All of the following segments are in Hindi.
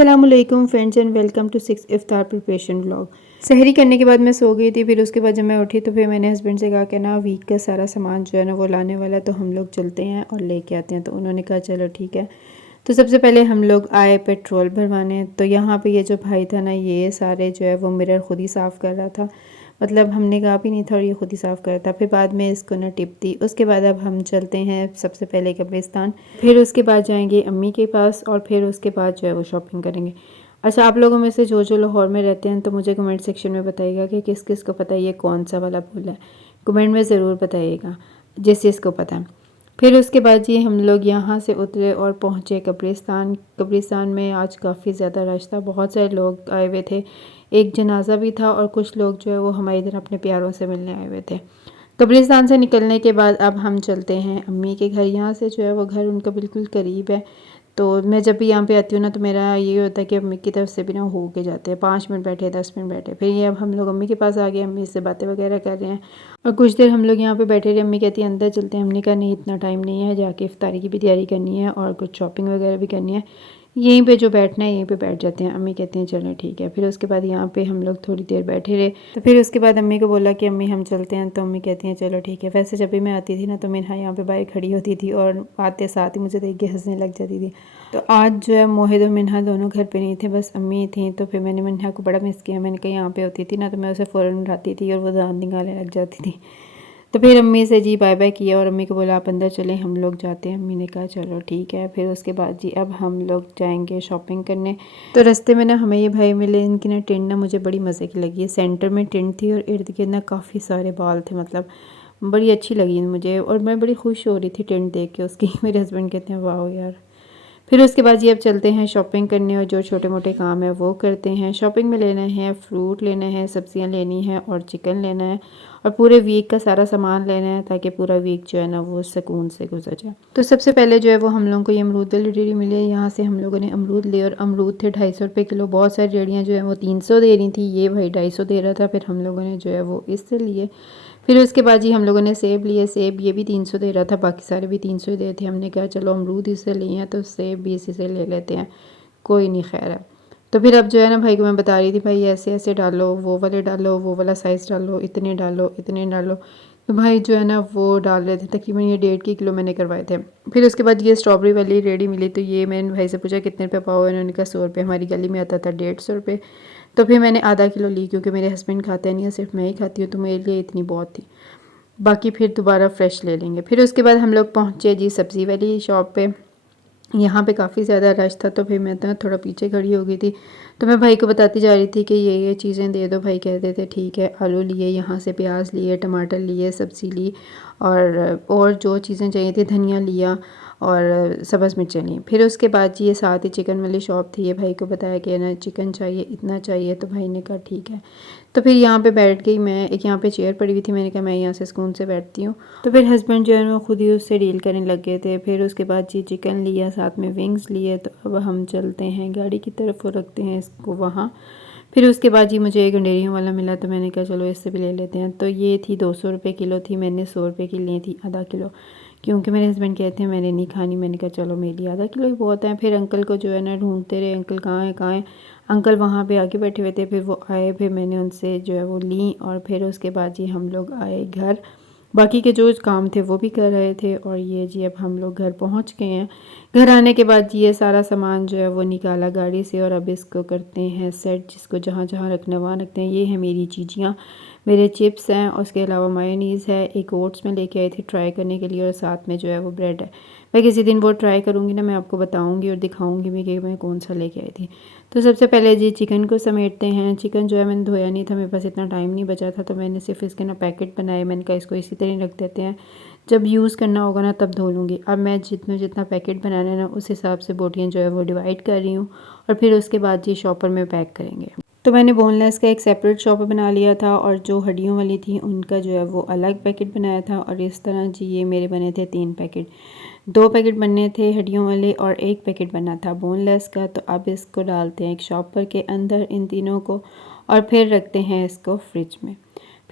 अस्सलामुअलैकुम फ्रेंड्स एंड वेलकम टू 6 इफ्तार प्रिपरेशन व्लॉग। सहरी करने के बाद मैं सो गई थी। फिर उसके बाद जब मैं उठी तो फिर मैंने हस्बैंड से कहा कि ना वीक का सारा सामान जो है ना वो लाने वाला है, तो हम लोग चलते हैं और लेके आते हैं। तो उन्होंने कहा चलो ठीक है। तो सबसे पहले हम लोग आए पेट्रोल भरवाने। तो यहाँ पे ये जो भाई था ना, ये सारे जो है वो मिरर खुद ही साफ़ कर रहा था। मतलब हमने कहा भी नहीं था और ये खुद ही साफ़ करता। फिर बाद में इसको ना टिप दी। उसके बाद अब हम चलते हैं सबसे पहले कब्रिस्तान, फिर उसके बाद जाएंगे अम्मी के पास और फिर उसके बाद जो है वो शॉपिंग करेंगे। अच्छा, आप लोगों में से जो लाहौर में रहते हैं तो मुझे कमेंट सेक्शन में बताइएगा कि किस किस को पता है ये कौन सा वाला पुल है। कमेंट में ज़रूर बताइएगा जिस जिसको पता है। फिर उसके बाद जी हम लोग यहाँ से उतरे और पहुँचे कब्रिस्तान। कब्रिस्तान में आज काफ़ी ज़्यादा रश था, बहुत सारे लोग आए हुए थे। एक जनाजा भी था और कुछ लोग जो है वो हमारे इधर अपने प्यारों से मिलने आए हुए थे। कब्रिस्तान से निकलने के बाद अब हम चलते हैं अम्मी के घर। यहाँ से जो है वो घर उनका बिल्कुल करीब है। तो मैं जब भी यहाँ पे आती हूँ ना तो मेरा ये होता है कि अम्मी की तरफ से भी ना हो के जाते हैं, 5 मिनट बैठे 10 मिनट बैठे। फिर ये अब हम लोग अम्मी के पास आ गए, अम्मी से बातें वगैरह कर रहे हैं और कुछ देर हम लोग यहाँ पे बैठे रहे। अम्मी कहती है अंदर चलते हैं। हमने कहा नहीं, इतना टाइम नहीं है, जाके इफ्तारी की भी तैयारी करनी है और कुछ शॉपिंग वगैरह भी करनी है। यहीं पे जो बैठना है यहीं पे बैठ जाते हैं। अम्मी कहते हैं चलो ठीक है। फिर उसके बाद यहाँ पे हम लोग थोड़ी देर बैठे रहे। तो फिर उसके बाद अम्मी को बोला कि अम्मी हम चलते हैं, तो अम्मी कहती हैं चलो ठीक है। वैसे जब भी मैं आती थी ना तो मिन्हा यहाँ पे बाहर खड़ी होती थी और आते साथ ही मुझे देख के हंसने लग जाती थी। तो आज जो है मोहिद और मिन्हा दोनों घर पे नहीं थे, बस अम्मी थी। तो फिर मैंने मिन्हा को बड़ा मिस किया। मैंने कहा यहाँ पे होती थी ना तो मैं उसे फ़ौरन उठाती थी और वो दांत निकालने लग जाती थी। तो फिर अम्मी से जी बाय बाय किया और अम्मी को बोला आप अंदर चलें, हम लोग जाते हैं। अम्मी ने कहा चलो ठीक है। फिर उसके बाद जी अब हम लोग जाएंगे शॉपिंग करने। तो रास्ते में ना हमें ये भाई मिले, इनकी ना टेंट ना मुझे बड़ी मज़े की लगी है। सेंटर में टेंट थी और इर्द गिर्द ना काफ़ी सारे बाल थे, मतलब बड़ी अच्छी लगी मुझे और मैं बड़ी खुश हो रही थी टेंट देख के उसकी। मेरे हस्बैंड कहते हैं वाह यार। फिर उसके बाद ये अब चलते हैं शॉपिंग करने और जो छोटे मोटे काम है वो करते हैं। शॉपिंग में लेना है, फ्रूट लेना है, सब्जियां लेनी है और चिकन लेना है और पूरे वीक का सारा सामान लेना है ताकि पूरा वीक जो है ना वो सुकून से गुजर जाए। तो सबसे पहले जो है वो हम लोगों को ये अमरूद वाली रेडी मिली है। यहाँ से हम लोगों ने अमरूद लिए और अमरूद थे 250 रुपये किलो। बहुत सारी रेडियाँ जो है वो 300 दे रही थी, ये भाई 250 दे रहा था। फिर हम लोगों ने जो है वो इससे लिए। फिर उसके बाद जी हम लोगों ने सेब लिए। सेब ये भी 300 दे रहा था, बाकी सारे भी 300 ही दे थे। हमने कहा चलो अमरूद इससे लिए हैं तो सेब भी इसी से ले लेते हैं, कोई नहीं खैर है। तो फिर अब जो है ना भाई को मैं बता रही थी भाई ऐसे ऐसे डालो, वो वाले डालो, वो वाला साइज़ डालो, इतने डालो इतने डालो। तो भाई जो है ना वो डाल रहे थे। तकरीबन ये 1.5 किलो मैंने करवाए थे। फिर उसके बाद ये स्ट्रॉबेरी वाली रेडी मिली। तो ये मैंने भाई से पूछा कितने रुपये पाओ है, उन्होंने कहा 100 रुपये। हमारी गली में आता था 150 रुपये। तो फिर मैंने आधा किलो ली क्योंकि मेरे हस्बैंड खाते नहीं है, सिर्फ मैं ही खाती हूँ, तो मेरे लिए इतनी बहुत थी, बाकी फिर दोबारा फ़्रेश ले लेंगे। फिर उसके बाद हम लोग पहुँचे जी सब्ज़ी वाली शॉप पे। यहाँ पे काफ़ी ज़्यादा रश था तो फिर मैं तो थोड़ा पीछे खड़ी हो गई थी। तो मैं भाई को बताती जा रही थी कि ये चीज़ें दे दो। भाई कहते थे ठीक है। आलू लिए, यहाँ से प्याज लिए, टमाटर लिए, सब्ज़ी ली और जो चीज़ें चाहिए थी धनिया लिया और सब्ज़ मिर्चें ली। फिर उसके बाद जी ये साथ ही चिकन वाली शॉप थी। ये भाई को बताया कि ना चिकन चाहिए, इतना चाहिए। तो भाई ने कहा ठीक है। तो फिर यहाँ पे बैठ गई मैं। एक यहाँ पे चेयर पड़ी हुई थी, मैंने कहा मैं यहाँ से सुकून से बैठती हूँ। तो फिर हस्बैंड जो है वो खुद ही उससे डील करने लग गए थे। फिर उसके बाद जी चिकन लिया, साथ में विंग्स लिए। तो अब हम चलते हैं गाड़ी की तरफ और रखते हैं इसको वहाँ। फिर उसके बाद जी मुझे एक गंडेरियों वाला मिला तो मैंने कहा चलो इससे भी ले लेते हैं। तो ये थी 200 रुपये किलो थी, मैंने 100 रुपये की ली थी आधा किलो, क्योंकि मेरे हस्बैंड कहते हैं मैंने नहीं खानी। मैंने कहा चलो मेरे लिए आधा किलो ही बहुत है। फिर अंकल को जो है ना ढूंढते रहे, अंकल कहाँ है कहाँ है। अंकल वहाँ पे आके बैठे हुए थे, फिर वो आए, फिर मैंने उनसे जो है वो ली और फिर उसके बाद जी हम लोग आए घर। बाकी के जो काम थे वो भी कर रहे थे और ये जी अब हम लोग घर पहुँच गए हैं। घर आने के बाद जी ये सारा सामान जो है वो निकाला गाड़ी से और अब इसको करते हैं सेट, जिसको जहाँ जहाँ रखना वहाँ रखते हैं। ये है मेरी चीज़ियाँ, मेरे चिप्स हैं, उसके अलावा मायोनीज़ है, एक ओट्स में लेके आई थी ट्राई करने के लिए और साथ में जो है वो ब्रेड है। मैं किसी दिन वो ट्राई करूँगी ना, मैं आपको बताऊँगी और दिखाऊँगी भी कि मैं कौन सा लेके आई थी। तो सबसे पहले जी चिकन को समेटते हैं। चिकन जो है मैंने धोया नहीं था, मेरे पास इतना टाइम नहीं बचा था, तो मैंने सिर्फ इसके ना पैकेट बनाए। मैंने कहा इसको इसी तरह रख देते हैं, जब यूज़ करना होगा ना तब धो लूँगी। अब मैं जितना पैकेट बनाना है ना उस हिसाब से बोटियाँ जो है वो डिवाइड कर रही हूँ और फिर उसके बाद जी शॉपर में पैक करेंगे। तो मैंने बोनलेस का एक सेपरेट शॉपर बना लिया था और जो हड्डियों वाली थी उनका जो है वो अलग पैकेट बनाया था। और इस तरह जी ये मेरे बने थे 3 पैकेट, 2 पैकेट बनने थे हड्डियों वाले और 1 पैकेट बना था बोनलेस का। तो अब इसको डालते हैं एक शॉपर के अंदर इन तीनों को और फिर रखते हैं इसको फ्रिज में।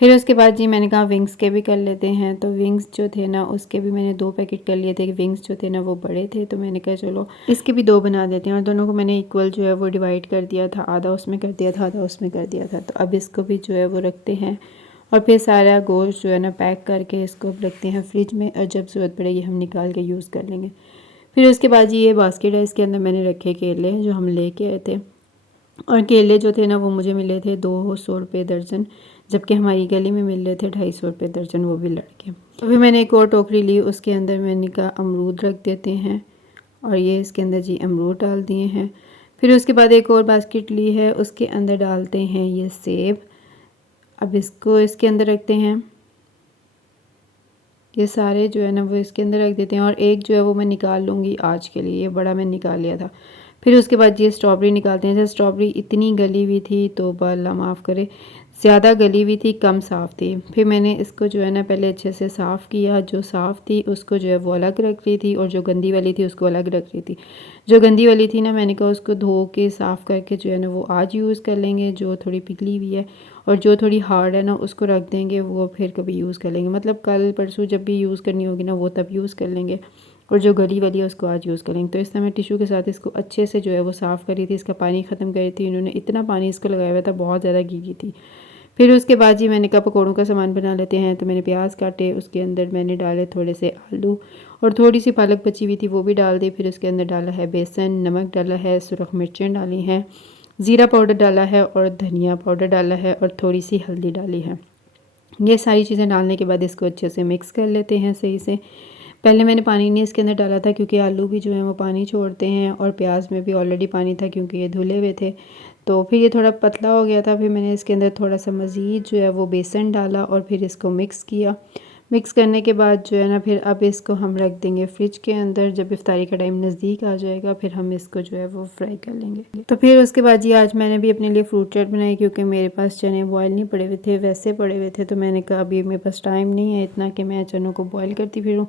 फिर उसके बाद जी मैंने कहा विंग्स के भी कर लेते हैं। तो विंग्स जो थे ना उसके भी मैंने 2 पैकेट कर लिए थे कि विंग्स जो थे ना वो बड़े थे, तो मैंने कहा चलो इसके भी 2 बना देते हैं। और दोनों को मैंने इक्वल जो है वो डिवाइड कर दिया था, आधा उसमें कर दिया था, आधा उसमें कर दिया था। तो अब इसको भी जो है वो रखते हैं और फिर सारा गोश्त जो है ना पैक करके इसको रखते हैं फ्रिज में, और जब ज़रूरत पड़ेगी हम निकाल के यूज़ कर लेंगे। फिर उसके बाद जी ये बास्केट है, इसके अंदर मैंने रखे केले जो हम लेके आए थे। और केले जो थे ना वो मुझे मिले थे 200 रुपये दर्जन, जबकि हमारी गली में मिल रहे थे 250 रुपये दर्जन, वो भी लड़के। तो फिर मैंने एक और टोकरी ली, उसके अंदर मैंने कहा अमरूद रख देते हैं, और ये इसके अंदर जी अमरूद डाल दिए हैं। फिर उसके बाद एक और बास्केट ली है, उसके अंदर डालते हैं ये सेब। अब इसको इसके अंदर रखते हैं, ये सारे जो है ना वो इसके अंदर रख देते हैं। और एक जो है वो मैं निकाल लूँगी आज के लिए, ये बड़ा मैंने निकाल लिया था। फिर उसके बाद ये स्ट्रॉबेरी निकालते हैं। जैसे स्ट्रॉबेरी इतनी गली हुई थी, तो अल्लाह माफ़ करे, ज़्यादा गली हुई थी, कम साफ़ थी। फिर मैंने इसको जो है ना पहले अच्छे से साफ़ किया, जो साफ़ थी उसको जो है वो अलग रख रही थी, और जो गंदी वाली थी उसको अलग रख रही थी। जो गंदी वाली थी ना मैंने कहा उसको धो के साफ़ करके जो है ना वो आज यूज़ कर लेंगे, जो थोड़ी पिघली हुई है, और जो थोड़ी हार्ड है ना उसको रख देंगे, वो फिर कभी यूज़ कर लेंगे, मतलब कल परसों जब भी यूज़ करनी होगी ना वो तब यूज़ कर लेंगे, और जो गली वाली है उसको आज यूज़ करेंगे। तो इस तरह मैं टिशू के साथ इसको अच्छे से जो है वो साफ़ करी थी, इसका पानी ख़त्म करी थी। इन्होंने इतना पानी इसको लगाया हुआ था, बहुत ज़्यादा गीली थी। फिर उसके बाद जी मैंने कहा पकौड़ों का सामान बना लेते हैं। तो मैंने प्याज काटे, उसके अंदर मैंने डाले थोड़े से आलू, और थोड़ी सी पालक बची हुई थी वो भी डाल दी। फिर उसके अंदर डाला है बेसन, नमक डाला है, सुरख मिर्चें डाली हैं, ज़ीरा पाउडर डाला है, और धनिया पाउडर डाला है, और थोड़ी सी हल्दी डाली है। ये सारी चीज़ें डालने के बाद इसको अच्छे से मिक्स कर लेते हैं सही से। पहले मैंने पानी नहीं इसके अंदर डाला था, क्योंकि आलू भी जो है वो पानी छोड़ते हैं, और प्याज में भी ऑलरेडी पानी था क्योंकि ये धुले हुए थे। तो फिर ये थोड़ा पतला हो गया था। फिर मैंने इसके अंदर थोड़ा सा मज़ीद जो है वो बेसन डाला, और फिर इसको मिक्स किया। मिक्स करने के बाद जो है ना फिर अब इसको हम रख देंगे फ्रिज के अंदर। जब इफ्तारी का टाइम नज़दीक आ जाएगा फिर हम इसको जो है वो फ्राई कर लेंगे। तो फिर उसके बाद जी आज मैंने भी अपने लिए फ्रूट चाट बनाई, क्योंकि मेरे पास चने बॉयल नहीं पड़े हुए थे, वैसे पड़े हुए थे। तो मैंने कहा अभी मेरे पास टाइम नहीं है इतना कि मैं चनों को बॉयल करती फिरूँ।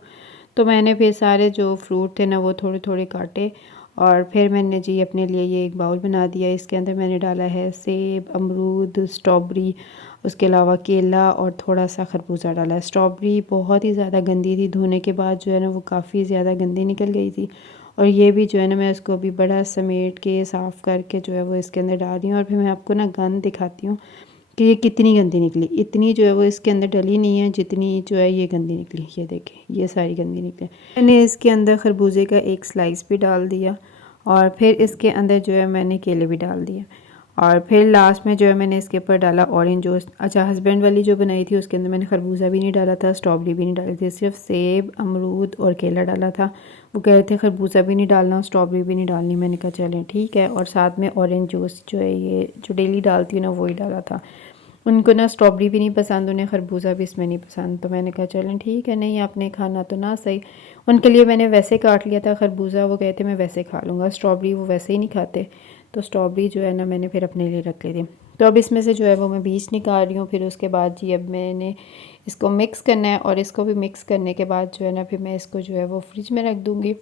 तो मैंने फिर सारे जो फ्रूट थे ना वो थोड़े थोड़े काटे, और फिर मैंने जी अपने लिए ये एक बाउल बना दिया। इसके अंदर मैंने डाला है सेब, अमरूद, स्ट्रॉबेरी, उसके अलावा केला, और थोड़ा सा खरबूजा डाला है। स्ट्रॉबेरी बहुत ही ज़्यादा गंदी थी, धोने के बाद जो है ना वो काफ़ी ज़्यादा गंदी निकल गई थी। और ये भी जो है ना मैं उसको अभी बड़ा समेट के साफ़ करके जो है वो इसके अंदर डाल रही हूँ। और फिर मैं आपको ना गंद दिखाती हूँ कि ये कितनी गंदी निकली। इतनी जो है वो इसके अंदर डली नहीं है जितनी जो है ये गंदी निकली। ये देखें, ये सारी गंदी निकली। मैंने इसके अंदर खरबूजे का एक स्लाइस भी डाल दिया, और फिर इसके अंदर जो है मैंने केले भी डाल दिए, और फिर लास्ट में जो है मैंने इसके ऊपर डाला ऑरेंज जूस। अच्छा, हस्बैंड वाली जो बनाई थी उसके अंदर मैंने खरबूजा भी नहीं डाला था, स्ट्रॉबेरी भी नहीं डाली थी, सिर्फ सेब, अमरूद और केला डाला था। वो कह रहे थे खरबूजा भी नहीं डालना, स्ट्रॉबेरी भी नहीं डालनी। मैंने कहा चलें ठीक है। और साथ में ऑरेंज जूस जो है ये जो डेली डालती हूँ ना वही डाला था। उनको ना स्ट्रॉबेरी भी नहीं पसंद, उन्हें खरबूजा भी इसमें नहीं पसंद। तो मैंने कहा चलें ठीक है, नहीं आपने खाना तो ना सही। उनके लिए मैंने वैसे काट लिया था खरबूजा, वो कहते मैं वैसे खा लूँगा, स्ट्रॉबेरी वो वैसे ही नहीं खाते। तो स्ट्रॉबेरी जो है ना मैंने फिर अपने लिए रख ली थी। तो अब इसमें से जो है वो मैं बीज निकाल रही हूँ। फिर उसके बाद जी अब मैंने इसको मिक्स करना है, और इसको भी मिक्स करने के बाद जो है ना फिर मैं इसको जो है वो फ्रिज में रख दूँगी।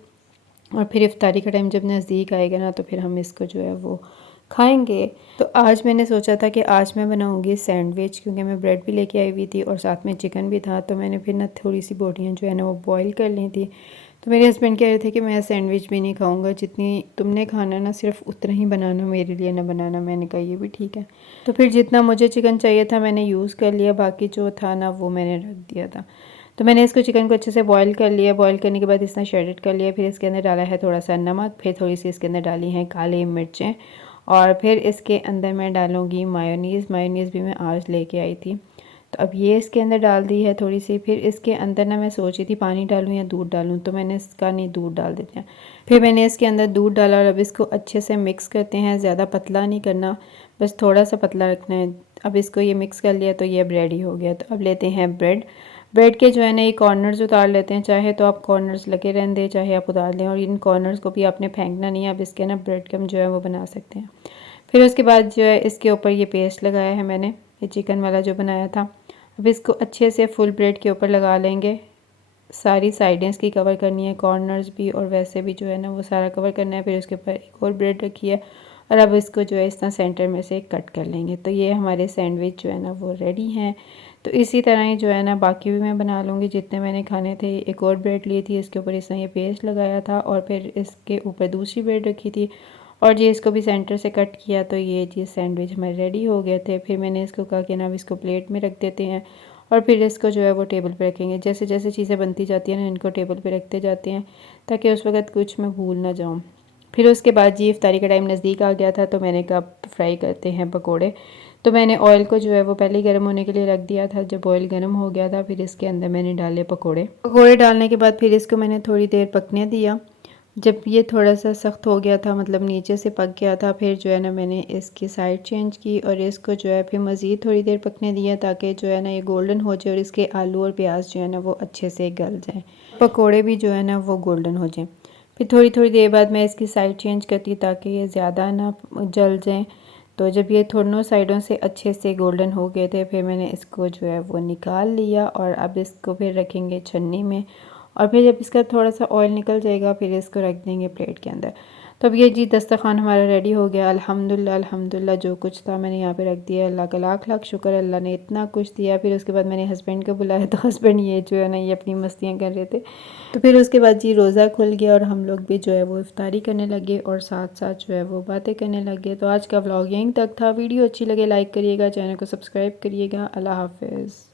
और फिर इफ्तारी का टाइम जब नज़दीक आएगा ना तो फिर हम इसको जो है वो खाएंगे। तो आज मैंने सोचा था कि आज मैं बनाऊंगी सैंडविच, क्योंकि मैं ब्रेड भी लेके आई हुई थी और साथ में चिकन भी था। तो मैंने फिर ना थोड़ी सी बोटियाँ जो है ना वो बॉईल कर ली थी। तो मेरे हस्बैंड कह रहे थे कि मैं सैंडविच भी नहीं खाऊंगा, जितनी तुमने खाना ना सिर्फ उतना ही बनाना, मेरे लिए ना बनाना। मैंने कहा ये भी ठीक है। तो फिर जितना मुझे चिकन चाहिए था मैंने यूज़ कर लिया, बाकी जो था ना वो मैंने रख दिया था। तो मैंने इसको चिकन को अच्छे से बॉईल कर लिया। बॉईल करने के बाद इसने शेडेड कर लिया। फिर इसके अंदर डाला है थोड़ा सा नमक, फिर थोड़ी सी इसके अंदर डाली हैं काली मिर्चें, और फिर इसके अंदर मैं डालूँगी मायोनीज़। मायोनीज़ भी मैं आज लेके आई थी। तो अब ये इसके अंदर डाल दी है थोड़ी सी। फिर इसके अंदर ना मैं सोच रही थी पानी डालूँ या दूध डालूँ, तो मैंने इसका नहीं, दूध डाल देते हैं। फिर मैंने इसके अंदर दूध डाला, और अब इसको अच्छे से मिक्स करते हैं। ज़्यादा पतला नहीं करना, बस थोड़ा सा पतला रखना है। अब इसको ये मिक्स कर लिया तो ये अब रेडी हो गया। तो अब लेते हैं ब्रेड। ब्रेड के जो है ना ये कॉर्नर्स उतार लेते हैं, चाहे तो आप कॉर्नर्स लगे रहने दें, चाहे आप उतार लें। और इन कॉर्नर्स को भी आपने फेंकना नहीं है। अब इसके ना ब्रेड क्रम्ब जो है वो बना सकते हैं। फिर उसके बाद जो है इसके ऊपर ये पेस्ट लगाया है मैंने, ये चिकन वाला जो बनाया था। अब इसको अच्छे से फुल ब्रेड के ऊपर लगा लेंगे। सारी साइडें इसकी कवर करनी है, कॉर्नर्स भी और वैसे भी जो है ना वो सारा कवर करना है। फिर उसके ऊपर एक और ब्रेड रखी है, और अब इसको जो है इस तरह सेंटर में से कट कर लेंगे। तो ये हमारे सैंडविच जो है ना वो रेडी हैं। तो इसी तरह ही जो है ना बाकी भी मैं बना लूँगी जितने मैंने खाने थे। एक और ब्रेड ली थी, इसके ऊपर इस तरह ये पेस्ट लगाया था और फिर इसके ऊपर दूसरी ब्रेड रखी थी और ये इसको भी सेंटर से कट किया। तो ये चीज़ सैंडविच हमारे रेडी हो गए थे। फिर मैंने इसको कहा कि ना अब इसको प्लेट में रख देते हैं और फिर इसको जो है वो टेबल पे रखेंगे। जैसे जैसे चीज़ें बनती जाती हैं ना इनको टेबल पे रखते जाते हैं ताकि उस वक़्त कुछ मैं भूल ना जाऊँ। फिर उसके बाद जी इफ्तारी का टाइम नज़दीक आ गया था तो मैंने कहा फ्राई करते हैं पकोड़े। तो मैंने ऑयल को जो है वो पहले ही गर्म होने के लिए रख दिया था। जब ऑयल गर्म हो गया था फिर इसके अंदर मैंने डाले पकोड़े डालने के बाद फिर इसको मैंने थोड़ी देर पकने दिया। जब ये थोड़ा सा सख्त हो गया था, मतलब नीचे से पक गया था, फिर जो है ना मैंने इसकी साइड चेंज की और इसको जो है फिर मज़ीद थोड़ी देर पकने दिया ताकि जो है ना ये गोल्डन हो जाए और इसके आलू और प्याज जो है ना वो अच्छे से गल जाएँ, पकोड़े भी जो है ना वो गोल्डन हो जाएँ। फिर थोड़ी थोड़ी देर बाद मैं इसकी साइड चेंज करती ताकि ये ज़्यादा ना जल जाएँ। तो जब ये दोनों साइडों से अच्छे से गोल्डन हो गए थे फिर मैंने इसको जो है वो निकाल लिया और अब इसको फिर रखेंगे छन्नी में और फिर जब इसका थोड़ा सा ऑयल निकल जाएगा फिर इसको रख देंगे प्लेट के अंदर। तो अब ये जी दस्तरखान हमारा रेडी हो गया। अल्हम्दुलिल्लाह अल्हम्दुलिल्लाह जो कुछ था मैंने यहाँ पे रख दिया। अल्लाह का लाख लाख शुक्र, अल्लाह ने इतना कुछ दिया। फिर उसके बाद मैंने हस्बैंड को बुलाया तो हस्बैंड ये जो है ना ये अपनी मस्तियाँ कर रहे थे। तो फिर उसके बाद जी रोज़ा खुल गया और हम लोग भी जो है वो इफ्तारी करने लगे और साथ साथ जो है वो बातें करने लगे। तो आज का व्लॉग यहीं तक था। वीडियो अच्छी लगे लाइक करिएगा, चैनल को सब्सक्राइब करिएगा। अल्लाह हाफिज़।